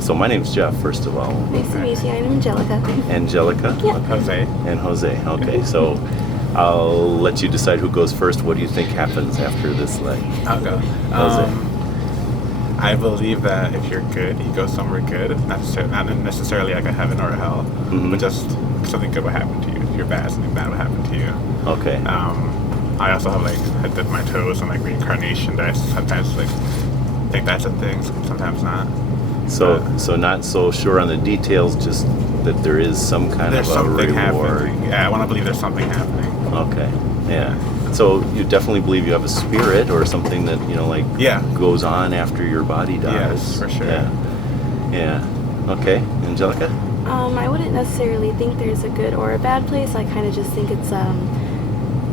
So my name's Jeff, first of all. Nice to meet you. I'm Angelica. Angelica? Yeah. Jose. And Jose. Okay, so I'll let you decide who goes first. What do you think happens after this leg? I'll go. Jose. I believe that if you're good, you go somewhere good. Not necessarily like a heaven or a hell, Mhm. but just something good will happen to you. If you're bad, something bad will happen to you. Okay. I also have I dip my toes on reincarnation. That I sometimes think that's a thing, sometimes not. So not so sure on the details, just that there is some kind There's of a something reward. happening. Yeah, I want to believe there's something happening. Okay. Yeah. So you definitely believe you have a spirit or something that Yeah. goes on after your body dies. Yes, for sure. Yeah. Yeah. Okay, Angelica. I wouldn't necessarily think there's a good or a bad place. I kind of just think it's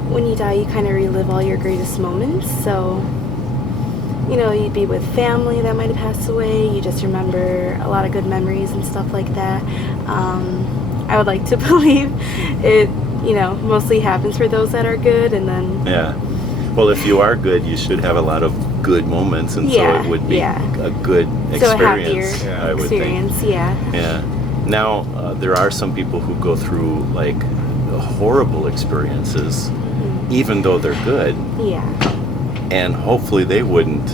when you die, you kind of relive all your greatest moments. So, you'd be with family that might have passed away. You just remember a lot of good memories and stuff like that. I would like to believe it, mostly happens for those that are good, and then... Yeah. Well, if you are good, you should have a lot of good moments, and so it would be a good experience. So a happier I would experience, think. yeah. Yeah. Now, there are some people who go through horrible experiences, even though they're good. Yeah. And hopefully they wouldn't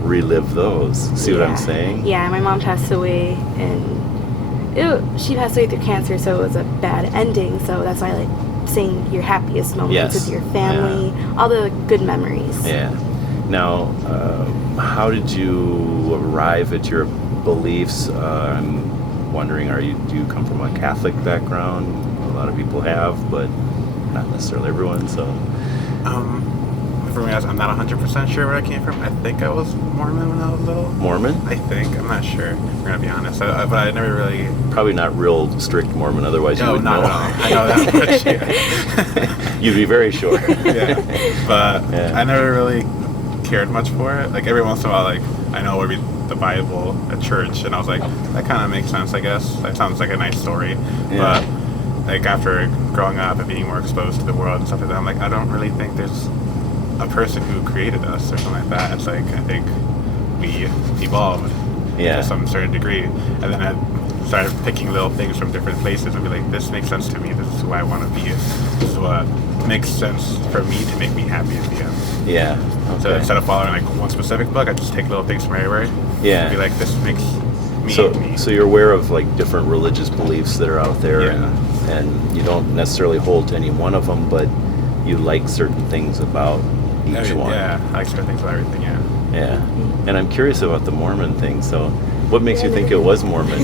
relive those. See what I'm saying? Yeah, my mom passed away, and she passed away through cancer, so it was a bad ending. So that's why I like saying your happiest moments with your family, all the good memories. Yeah. Now, how did you arrive at your beliefs? I'm wondering, do you come from a Catholic background? A lot of people have, but not necessarily everyone. So, for me, I'm not 100% sure where I came from. I think I was Mormon when I was little. Mormon? I think. I'm not sure. I'm gonna be honest. But I never really. Probably not real strict Mormon. Otherwise, you would know. No, I know that much. Yeah. You'd be very sure. Yeah, but I never really cared much for it. Every once in a while, I know I read the Bible at church, and I was like, that kind of makes sense, I guess. That sounds like a nice story. Yeah. But after growing up and being more exposed to the world and stuff like that, I'm like, I don't really think there's a person who created us or something like that. It's I think we evolved to some certain degree, and then I started picking little things from different places and be like, this makes sense to me. This is who I want to be. This is what makes sense for me to make me happy at the end. Yeah. Okay. So instead of following one specific book, I just take little things from everywhere. Yeah. And be like, this makes me. me. So you're aware of different religious beliefs that are out there, Yeah. and you don't necessarily hold to any one of them, but you like certain things about each one. Yeah, I like certain things about everything. Yeah. Yeah. And I'm curious about the Mormon thing. So, what makes you think it was Mormon?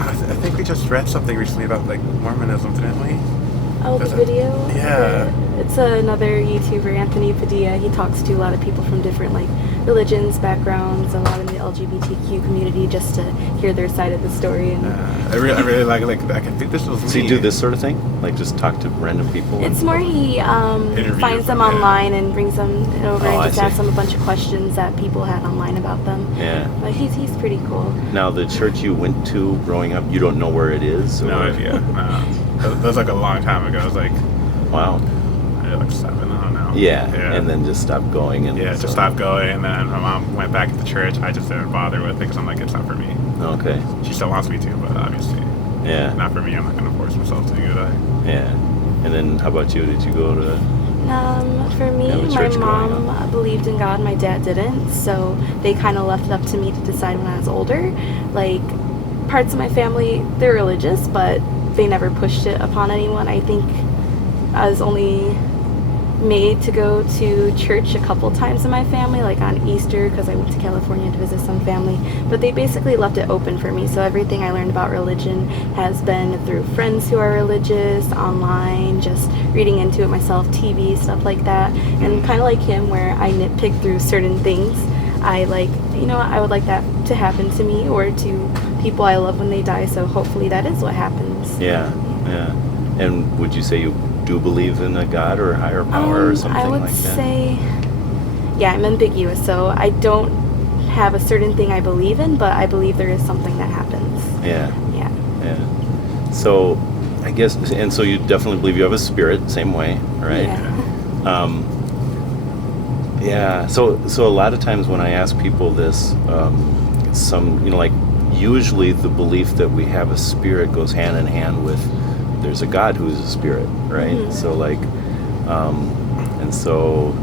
I think we just read something recently about Mormonism, didn't we? Oh, the video? Yeah. It's another YouTuber, Anthony Padilla. He talks to a lot of people from different religions, backgrounds, a lot in the LGBTQ community, just to hear their side of the story. And I really like I think this was me. So you do this sort of thing? Just talk to random people? It's more he finds them online and brings them over and just asks them a bunch of questions that people had online about them. Yeah. But he's pretty cool. Now, the church you went to growing up, you don't know where it is? No idea. No. That was a long time ago. It was wow. 7, I don't know. Yeah. And then just stopped going. And just stopped going, and then my mom went back to church. I just didn't bother with it because I'm like, it's not for me. Okay. She still wants me to, but obviously, not for me. I'm not going to force myself to do that. Yeah. And then how about you? Did you go to... For me, my mom believed in God, my dad didn't, so they kind of left it up to me to decide when I was older. Parts of my family, they're religious, but they never pushed it upon anyone. I think I was only made to go to church a couple times in my family, on Easter, because I went to California to visit some family, but they basically left it open for me. So everything I learned about religion has been through friends who are religious, online, just reading into it myself, TV, stuff like that. And kind of like him, where I nitpick through certain things. I I would like that to happen to me or to people I love when they die, so hopefully that is what happens. Yeah. And would you say you do believe in a God or a higher power or something like that? I would say, I'm ambiguous, so I don't have a certain thing I believe in, but I believe there is something that happens. Yeah. So, I guess, and so you definitely believe you have a spirit, same way, right? Yeah. So a lot of times when I ask people this, some, usually the belief that we have a spirit goes hand in hand with there's a God who's a spirit, right? Mm-hmm. So like, and so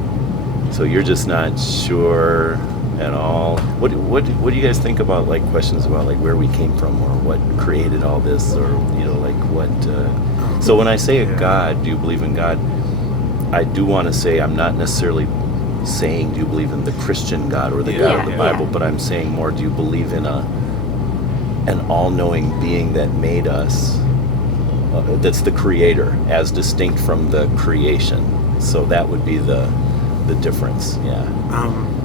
you're just not sure at all. What do you guys think about like questions about like where we came from or what created all this, or like what? So when I say a God, do you believe in God? I do want to say I'm not necessarily saying do you believe in the Christian God or the God of the Bible, but I'm saying more, do you believe in an all-knowing being that made us, that's the creator, as distinct from the creation? So that would be the difference.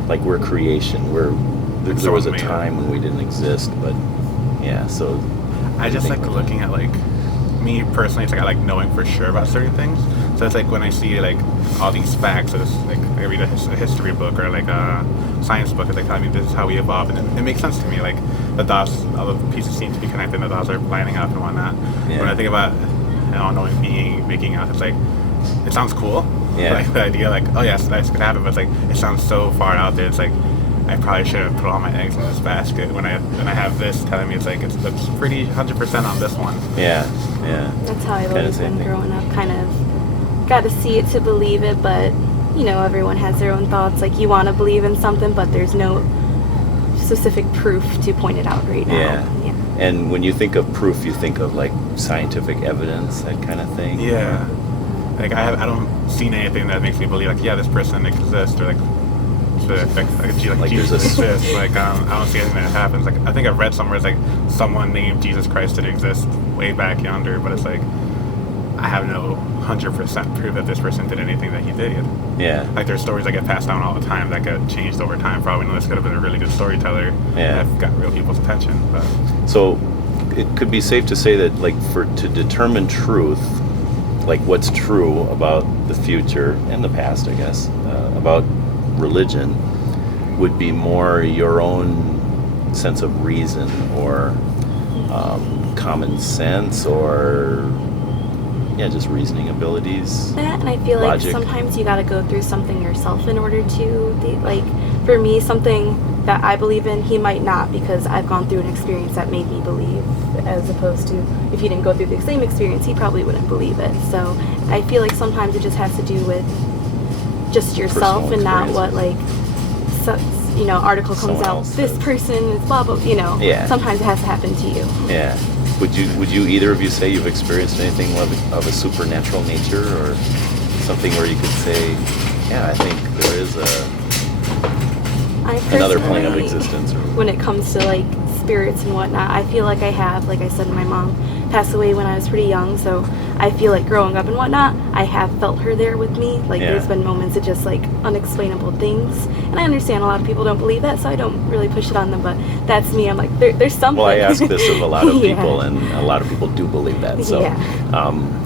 Like we're creation, there was a time when we didn't exist, but so I just like looking at like, me personally, it's like I like knowing for sure about certain things. So it's like when I see like all these facts, it's like I read a history book or like a science book, it's like telling me this is how we evolved, and it makes sense to me. Like the dots, all the pieces seem to be connected, and the dots are lining up and whatnot. When I think about an all-knowing being making us, it's like it sounds cool. Like the idea, like, oh yes, that's gonna happen, but it's like it sounds so far out there. It's like I probably shouldn't put all my eggs in this basket when I have this telling me it's like it looks pretty 100% on this one. That's how I've always been growing up. Kind of got to see it to believe it, but everyone has their own thoughts. Like you want to believe in something, but there's no specific proof to point it out right now. And when you think of proof, you think of like scientific evidence, that kind of thing. Like I don't see anything that makes me believe like this person exists, or like Jesus exists. Like I don't see anything that happens. Like I think I've read somewhere it's like someone named Jesus Christ did exist way back yonder, but it's like I have no 100% proof that this person did anything that he did. Like there's stories that get passed down all the time that get changed over time. Probably this could have been a really good storyteller that got real people's attention. But so it could be safe to say that like to determine truth, like what's true about the future and the past, I guess, about religion, would be more your own sense of reason or common sense or just reasoning abilities. That, and I feel logic. Like sometimes you got to go through something yourself in order to like for me, something that I believe in, he might not, because I've gone through an experience that made me believe, as opposed to if he didn't go through the same experience, he probably wouldn't believe it. So I feel like sometimes it just has to do with just yourself and not what like article comes out, this person is blah blah, sometimes it has to happen to you. Would you either of you say you've experienced anything of a supernatural nature, or something where you could say, I think there is another plane of existence? When it comes to like spirits and whatnot, I feel like I have, like I said, my mom passed away when I was pretty young, so I feel like growing up and whatnot, I have felt her there with me. Like there's been moments of just like unexplainable things, and I understand a lot of people don't believe that, so I don't really push it on them, but that's me. I'm like, there's something. Well, I ask this of a lot of people, and a lot of people do believe that. So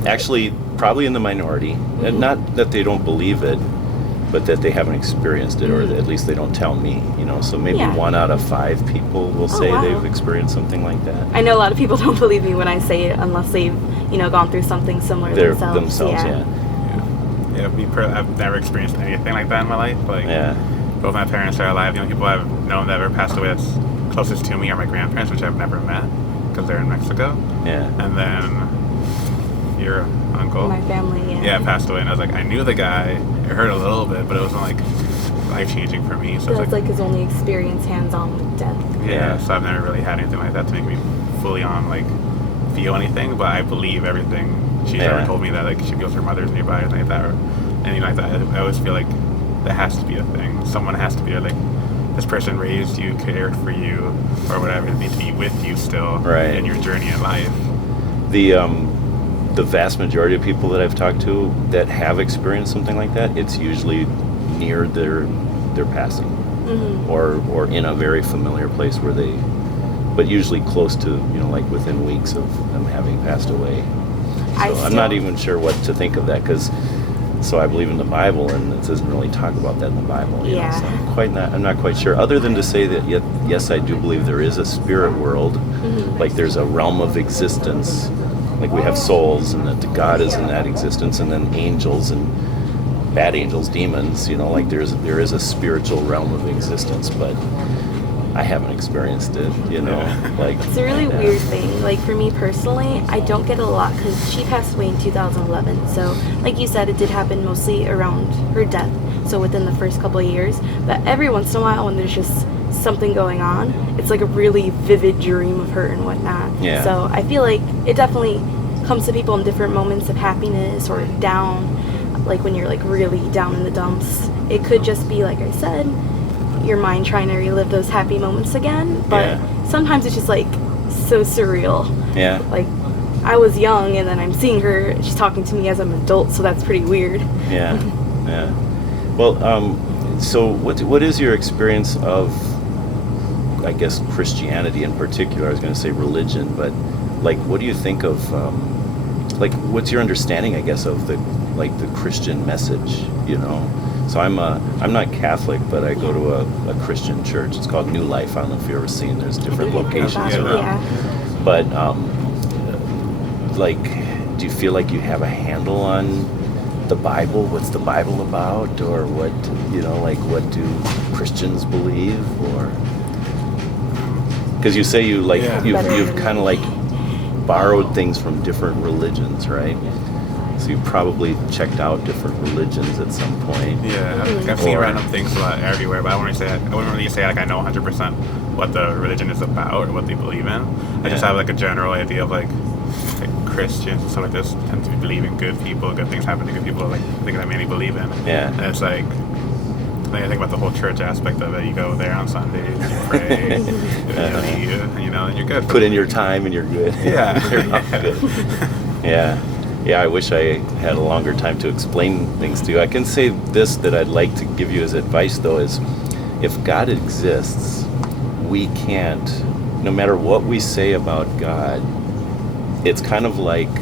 actually probably in the minority, and not that they don't believe it, but that they haven't experienced it, or at least they don't tell me, so maybe 1 out of 5 people will say they've experienced something like that. I know a lot of people don't believe me when I say it unless they've gone through something similar themselves. I've never experienced anything like that in my life. Like both my parents are alive. The only people I've known that ever passed away that's closest to me are my grandparents, which I've never met because they're in Mexico. And then your uncle, my family, passed away, and I was like, I knew the guy. It hurt a little bit, but it wasn't like life-changing for me. So it was like his only experience hands-on with death. So I've never really had anything like that to make me fully on like feel anything, but I believe everything she's ever told me, that like she feels her mother's nearby or anything like that, or anything like that. I always feel like that has to be a thing. Someone has to be like, this person raised you, cared for you, or whatever. It needs to be with you still in your journey in life. The vast majority of people that I've talked to that have experienced something like that, it's usually near their passing, or in a very familiar place where they, but usually close to, like within weeks of them having passed away. So I'm not even sure what to think of that, because I believe in the Bible, and it doesn't really talk about that in the Bible. So I'm not quite sure, other than to say that yes, I do believe there is a spirit world, like there's a realm of existence. Like we have souls, and that God is in that existence, and then angels and bad angels, demons. Like there is a spiritual realm of existence. But I haven't experienced it, you know, like. It's a really weird thing. Like for me personally, I don't get it a lot because she passed away in 2011. So like you said, it did happen mostly around her death. So within the first couple of years. But every once in a while when there's just something going on, it's like a really vivid dream of her and whatnot. Yeah. So I feel like it definitely comes to people in different moments of happiness or down. Like when you're like really down in the dumps. It could just be, like I said, your mind trying to relive those happy moments again, but sometimes it's just like so surreal. Yeah. Like I was young and then I'm seeing her, she's talking to me as I'm an adult, so that's pretty weird. Yeah. Yeah. Well, so what is your experience of, I guess, Christianity in particular? I was going to say religion, but like what do you think of like what's your understanding, I guess, of the Christian message, you know? So I'm not Catholic, but I go to a Christian church. It's called New Life. I don't know if you've ever seen. There's different locations around. Yeah. But like, do you feel like you have a handle on the Bible? What's the Bible about, or what, you know, like what do Christians believe, or because you say you like you've kind of like borrowed things from different religions, right? So you probably checked out different religions at some point. Yeah, I've seen random things about everywhere, but I wouldn't really say like I know 100% what the religion is about or what they believe in. I just have like a general idea of like Christians and stuff like this tend to believe in good people, good things happen to good people, like things I mainly believe in. Yeah. And it's like, when I think about the whole church aspect of it, you go there on Sundays, you pray, you know, and you're good. Put in your time and you're good. Yeah. You're all good. Yeah. Yeah, I wish I had a longer time to explain things to you. I can say this that I'd like to give you as advice, though, is if God exists, we can't, no matter what we say about God, it's kind of like,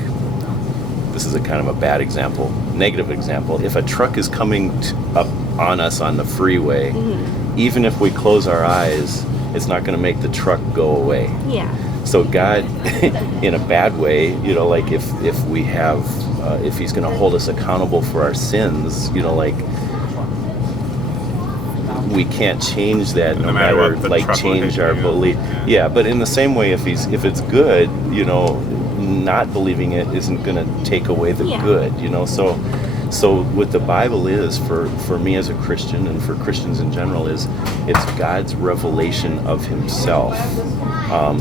this is a kind of a bad example, negative example. If a truck is coming up on us on the freeway, even if we close our eyes, it's not going to make the truck go away. Yeah. So God, in a bad way, you know, like if we have, if He's going to hold us accountable for our sins, you know, like we can't change that no matter like change our belief. Yeah, but in the same way, if it's good, you know, not believing it isn't going to take away the good, you know. So what the Bible is for me as a Christian and for Christians in general is it's God's revelation of Himself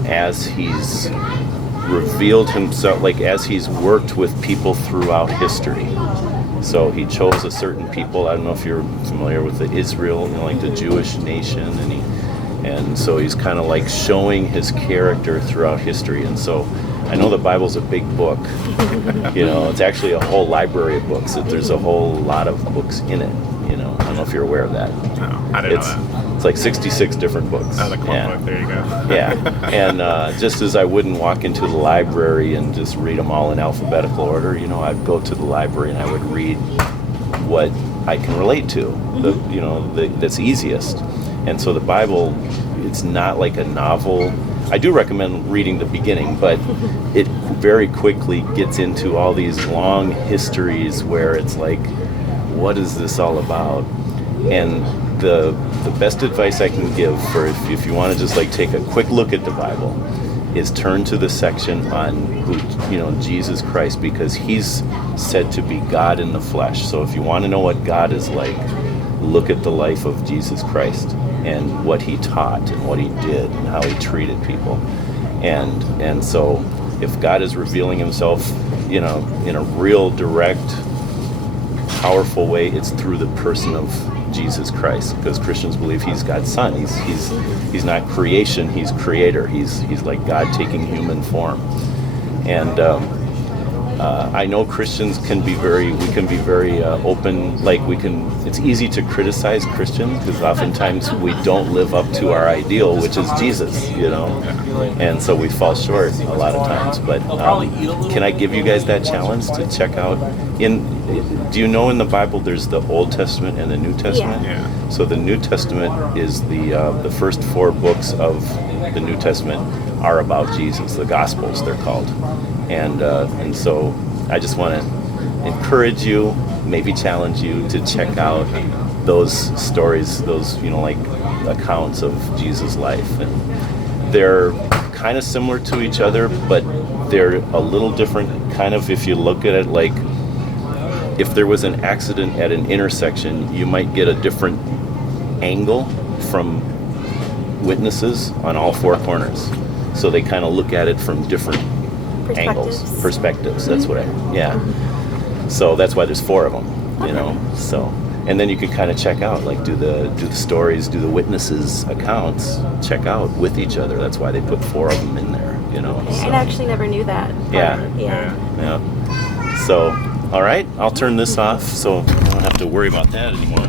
as He's revealed Himself, like as He's worked with people throughout history. So He chose a certain people. I don't know if you're familiar with the Israel, you know, like the Jewish nation, and so He's kind of like showing His character throughout history. And so I know the Bible's a big book. You know, it's actually a whole library of books. There's a whole lot of books in it. You know, I don't know if you're aware of that. No, I didn't know that. It's like 66 different books. Oh, the book. There you go. Yeah, and just as I wouldn't walk into the library and just read them all in alphabetical order, you know, I'd go to the library and I would read what I can relate to, that's easiest. And so the Bible, it's not like a novel. I do recommend reading the beginning, but it very quickly gets into all these long histories where it's like, what is this all about? And the best advice I can give for if you want to just like take a quick look at the Bible is turn to the section on who, you know, Jesus Christ, because He's said to be God in the flesh. So if you want to know what God is like, look at the life of Jesus Christ and what He taught and what He did and how He treated people. And so if God is revealing Himself, you know, in a real direct, powerful way, it's through the person of Jesus Christ, because Christians believe He's God's Son. He's not creation, He's creator. He's like God taking human form. And I know Christians can be very open. Like it's easy to criticize Christians because oftentimes we don't live up to our ideal, which is Jesus, you know, and so we fall short a lot of times. But can I give you guys that challenge to check out? Do you know in the Bible there's the Old Testament and the New Testament? Yeah. So the New Testament is the first 4 books of the New Testament are about Jesus. The Gospels, they're called. And so I just want to encourage you, maybe challenge you to check out those stories, those, like accounts of Jesus' life. And they're kind of similar to each other, but they're a little different, kind of, if you look at it, like if there was an accident at an intersection, you might get a different angle from witnesses on all four corners. So they kind of look at it from different perspectives. That's what so that's why there's four of them, so. And then you can kind of check out, like, do the stories, do the witnesses' accounts check out with each other. That's why they put four of them in there, So. I actually never knew that. Yeah. So, all right, I'll turn this off so I don't have to worry about that anymore.